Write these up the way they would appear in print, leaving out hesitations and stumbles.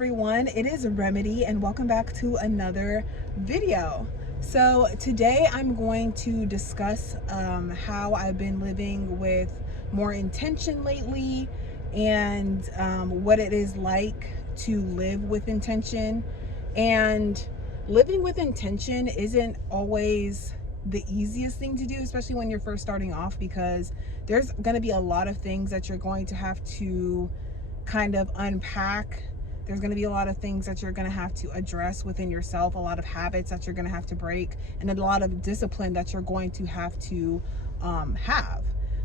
everyone, it is Remedy and welcome back to another video. So today I'm going to discuss how I've been living with more intention lately and what it is like to live with intention. And living with intention isn't always the easiest thing to do, especially when you're first starting off, because there's going to be a lot of things that you're going to have to kind of unpack. There's going to be a lot of things that you're going to have to address within yourself, a lot of habits that you're going to have to break, and a lot of discipline that you're going to have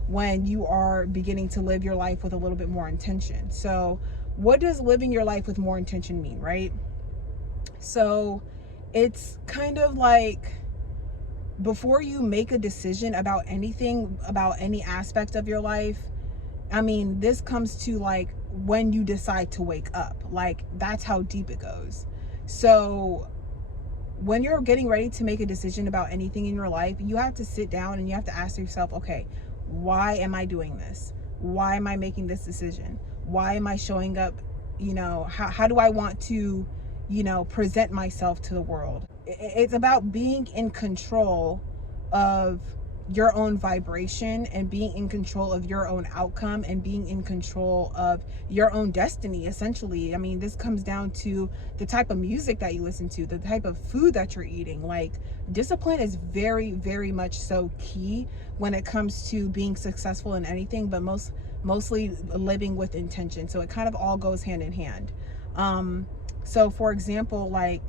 when you are beginning to live your life with a little bit more intention. So what does living your life with more intention mean, right? So it's kind of like, before you make a decision about anything, about any aspect of your life, I mean, this comes to like when you decide to wake up, like that's how deep it goes. So when you're getting ready to make a decision about anything in your life, you have to sit down and you have to ask yourself, okay, why am I doing this? Why am I making this decision? Why am I showing up? How do I want to, present myself to the world? It's about being in control of your own vibration and being in control of your own outcome and being in control of your own destiny, essentially. I mean, this comes down to the type of music that you listen to, the type of food that you're eating. Like, discipline is very, very much so key when it comes to being successful in anything, but mostly living with intention. So it kind of all goes hand in hand. So for example, like,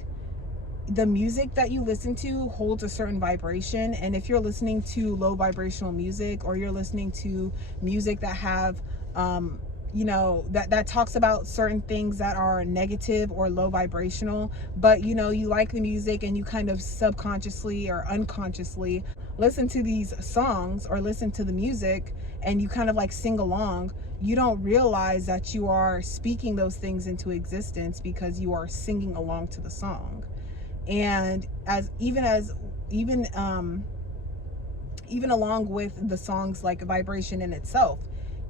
the music that you listen to holds a certain vibration, and if you're listening to low vibrational music, or you're listening to music that have that talks about certain things that are negative or low vibrational, but you like the music and you kind of subconsciously or unconsciously listen to these songs or listen to the music and you kind of like sing along, you don't realize that you are speaking those things into existence because you are singing along to the song. And even along with the song's like vibration in itself,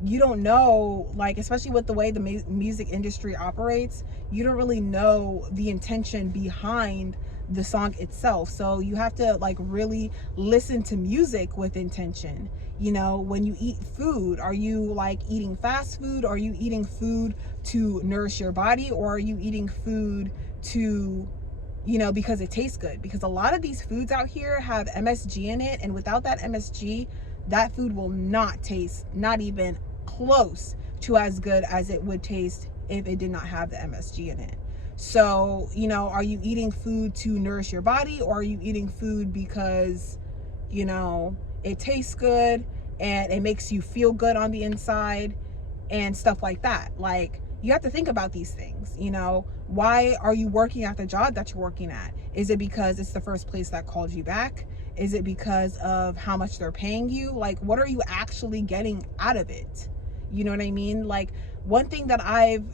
you don't know, like, especially with the way the music industry operates, you don't really know the intention behind the song itself. So you have to like really listen to music with intention. When you eat food, are you like eating fast food? Are you eating food to nourish your body? Or are you eating food to because it tastes good? Because a lot of these foods out here have MSG in it, and without that MSG, that food will not taste, not even close to as good as it would taste if it did not have the MSG in it. So, are you eating food to nourish your body, or are you eating food because, it tastes good and it makes you feel good on the inside and stuff like that? Like, you have to think about these things. Why are you working at the job that you're working at? Is it because it's the first place that called you back? Is it because of how much they're paying you? Like, what are you actually getting out of it? You know what I mean? Like, one thing that I've,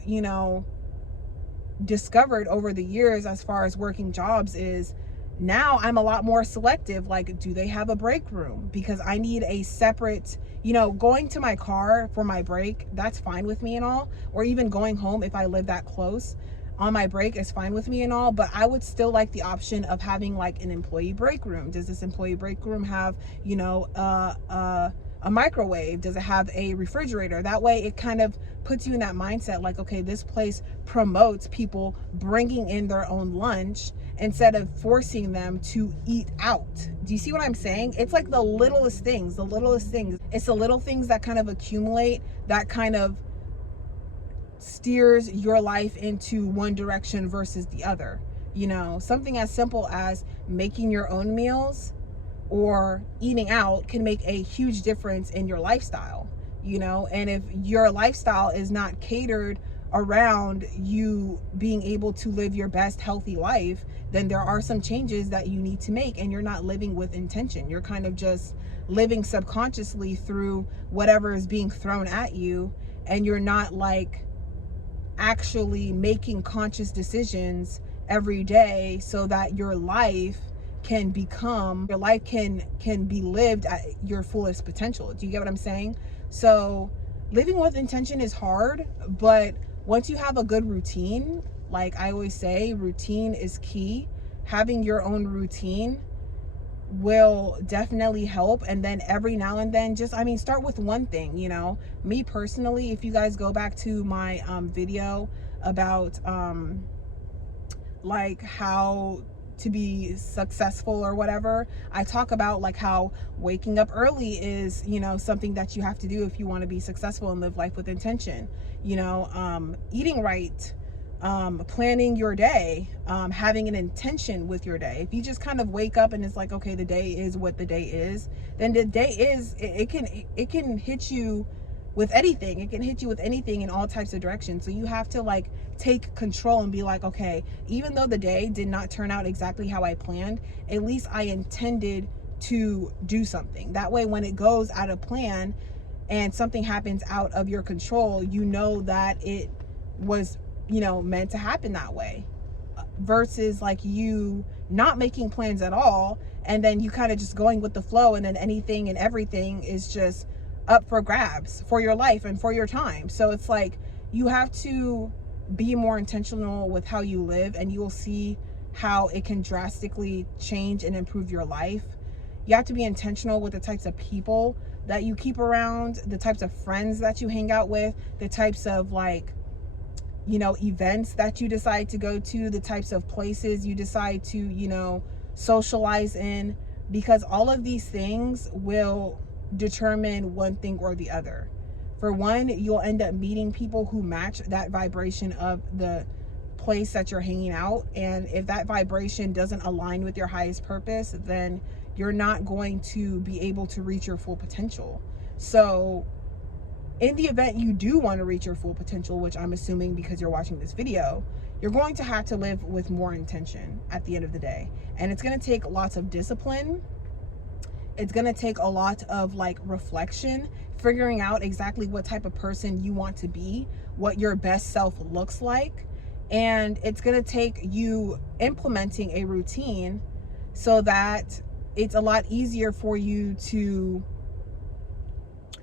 discovered over the years as far as working jobs is now I'm a lot more selective. Like, do they have a break room? Because I need a separate, going to my car for my break, that's fine with me and all. Or even going home if I live that close on my break is fine with me and all. But I would still like the option of having like an employee break room. Does this employee break room have, a microwave? Does it have a refrigerator? That way it kind of puts you in that mindset, like, okay, this place promotes people bringing in their own lunch instead of forcing them to eat out. Do you see what I'm saying? It's like the littlest things. It's the little things that kind of accumulate, that kind of steers your life into one direction versus the other. Something as simple as making your own meals or eating out can make a huge difference in your lifestyle, and if your lifestyle is not catered around you being able to live your best healthy life, then there are some changes that you need to make, and you're not living with intention. You're kind of just living subconsciously through whatever is being thrown at you, and you're not like actually making conscious decisions every day so that your life can be lived at your fullest potential. Do you get what I'm saying? So living with intention is hard, but once you have a good routine, Like I always say, routine is key. Having your own routine will definitely help. And then every now and then, just, I mean, start with one thing. You know, me personally, if you guys go back to my video about like how to be successful or whatever, I talk about like how waking up early is, you know, something that you have to do if you want to be successful and live life with intention. You know, eating right, planning your day, having an intention with your day. If you just kind of wake up and it's like, okay, the day is what the day is, then the day is, it can hit you with anything. It can hit you with anything in all types of directions. So you have to like take control and be like, okay, even though the day did not turn out exactly how I planned, at least I intended to do something. That way, when it goes out of plan and something happens out of your control, you know that it was, you know, meant to happen that way, versus like you not making plans at all and then you kind of just going with the flow, and then anything and everything is just up for grabs for your life and for your time. So it's like you have to be more intentional with how you live, and you will see how it can drastically change and improve your life. You have to be intentional with the types of people that you keep around, the types of friends that you hang out with, the types of like, you know, events that you decide to go to, the types of places you decide to, you know, socialize in, because all of these things will determine one thing or the other. For one, you'll end up meeting people who match that vibration of the place that you're hanging out, and if that vibration doesn't align with your highest purpose, then you're not going to be able to reach your full potential. So in the event you do want to reach your full potential, which I'm assuming because you're watching this video, you're going to have to live with more intention at the end of the day. And it's going to take lots of discipline. It's going to take a lot of like reflection, figuring out exactly what type of person you want to be, what your best self looks like. And it's going to take you implementing a routine so that it's a lot easier for you to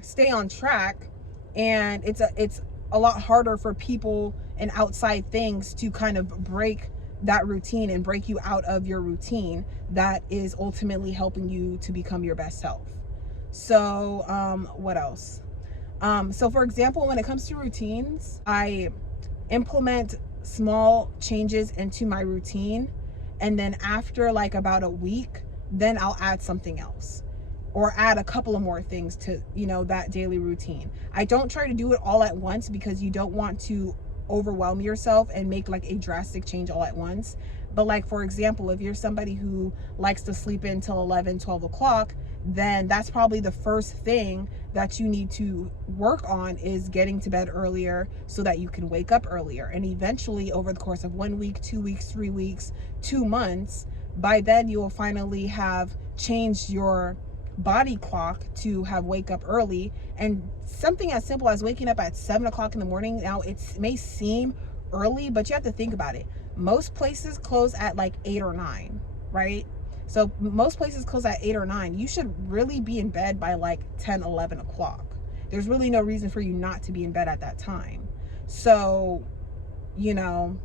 stay on track. And it's a lot harder for people and outside things to kind of break that routine and break you out of your routine that is ultimately helping you to become your best self. So what else? So for example, when it comes to routines, I implement small changes into my routine, and then after like about a week, then I'll add something else, or add a couple of more things to, you know, that daily routine. I don't try to do it all at once because you don't want to overwhelm yourself and make like a drastic change all at once. But like, for example, if you're somebody who likes to sleep in till 11, 12 o'clock, then that's probably the first thing that you need to work on, is getting to bed earlier so that you can wake up earlier. And eventually over the course of 1 week, 2 weeks, 3 weeks, 2 months, by then you will finally have changed your body clock to have wake up early. And something as simple as waking up at 7 o'clock in the morning, now it may seem early, but you have to think about it. Most places close at like 8 or 9, right? So most places close at 8 or 9. You should really be in bed by like 10, 11 o'clock. There's really no reason for you not to be in bed at that time. So, you know,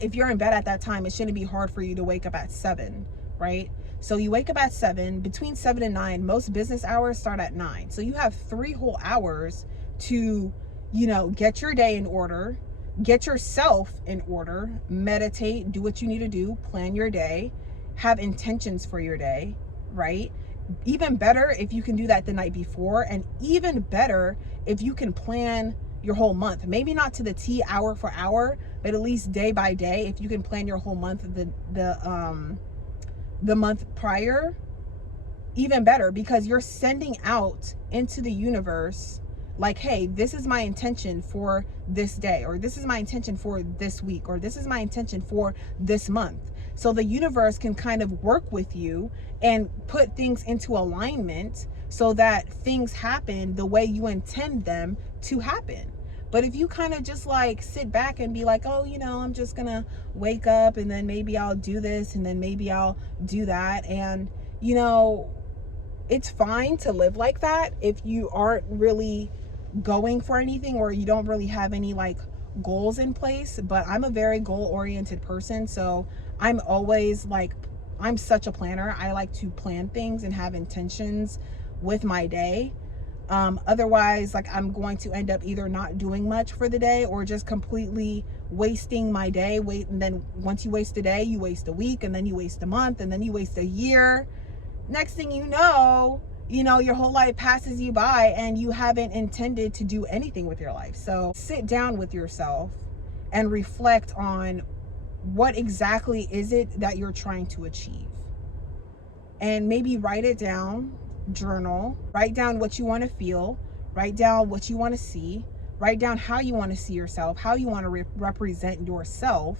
if you're in bed at that time, it shouldn't be hard for you to wake up at 7, right? So you wake up at 7, between 7 and 9, most business hours start at 9. So you have 3 whole hours to, you know, get your day in order, get yourself in order, meditate, do what you need to do, plan your day, have intentions for your day, right? Even better if you can do that the night before, and even better if you can plan your whole month. Maybe not to the T, hour for hour, but at least day by day. If you can plan your whole month, the month prior, even better, because you're sending out into the universe like, hey, this is my intention for this day, or this is my intention for this week, or this is my intention for this month. So the universe can kind of work with you and put things into alignment so that things happen the way you intend them to happen. But if you kind of just like sit back and be like, oh, you know, I'm just gonna wake up and then maybe I'll do this and then maybe I'll do that. And, you know, it's fine to live like that if you aren't really going for anything, or you don't really have any like goals in place, but I'm a very goal-oriented person. So I'm always like, I'm such a planner. I like to plan things and have intentions with my day. Otherwise, like, I'm going to end up either not doing much for the day or just completely wasting my day. And then once you waste a day, you waste a week, and then you waste a month, and then you waste a year. Next thing you know, your whole life passes you by and you haven't intended to do anything with your life. So sit down with yourself and reflect on what exactly is it that you're trying to achieve. And maybe write it down, journal, write down what you want to feel, write down what you want to see, write down how you want to see yourself, how you want to represent yourself,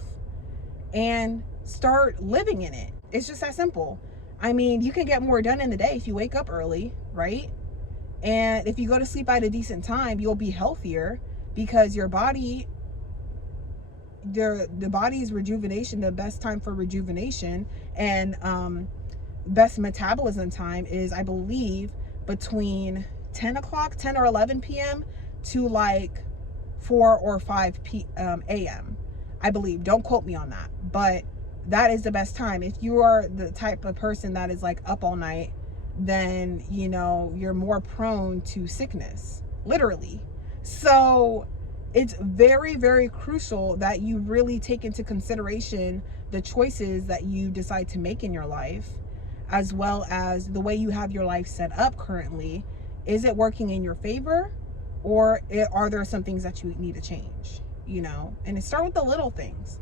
and start living in it. It's just that simple. I mean, you can get more done in the day if you wake up early, right? And if you go to sleep at a decent time, you'll be healthier, because your body, the body's rejuvenation, the best time for rejuvenation and best metabolism time is, I believe, between 10 or 11 p.m. to like 4 or 5 a.m. I believe. Don't quote me on that, but that is the best time. If you are the type of person that is like up all night, then you're more prone to sickness, literally. So it's very, very crucial that you really take into consideration the choices that you decide to make in your life, as well as the way you have your life set up currently. Is it working in your favor, or are there some things that you need to change? And start with the little things.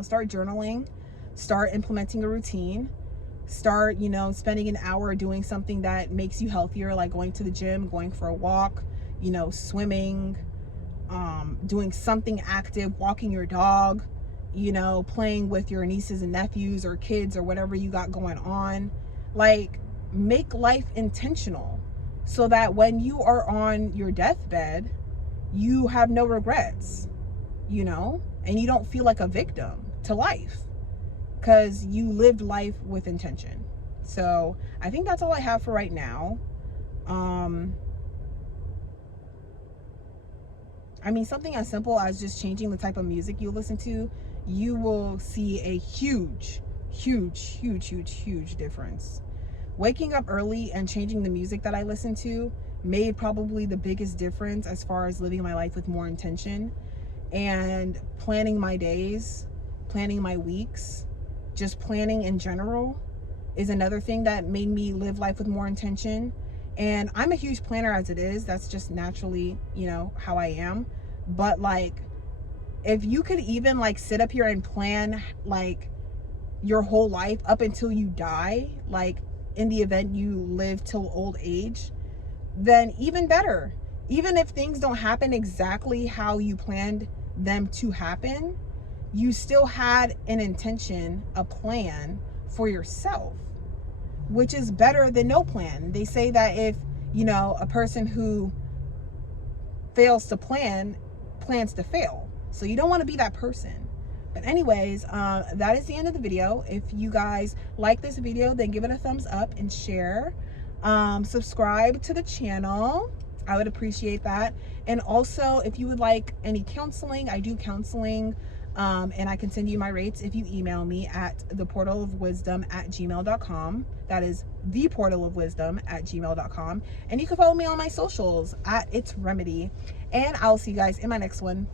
Start journaling, start implementing a routine, start, spending an hour doing something that makes you healthier, like going to the gym, going for a walk, swimming, doing something active, walking your dog, playing with your nieces and nephews or kids or whatever you got going on. Like, make life intentional so that when you are on your deathbed, you have no regrets, and you don't feel like a victim to life, because you lived life with intention. So I think that's all I have for right now. I mean, something as simple as just changing the type of music you listen to, you will see a huge difference. Waking up early and changing the music that I listen to made probably the biggest difference as far as living my life with more intention. And planning my days, planning my weeks, just planning in general is another thing that made me live life with more intention. And I'm a huge planner as it is. That's just naturally, how I am. But like, if you could even like sit up here and plan like your whole life up until you die, like in the event you live till old age, then even better. Even if things don't happen exactly how you planned them to happen, you still had an intention, a plan for yourself, which is better than no plan. They say that if, a person who fails to plan, plans to fail. So you don't want to be that person. But anyways, that is the end of the video. If you guys like this video, then give it a thumbs up and share. Subscribe to the channel. I would appreciate that. And also, if you would like any counseling, I do counseling, and I can send you my rates if you email me at theportalofwisdom@gmail.com. That is theportalofwisdom@gmail.com. And you can follow me on my socials at It's Remedy. And I'll see you guys in my next one.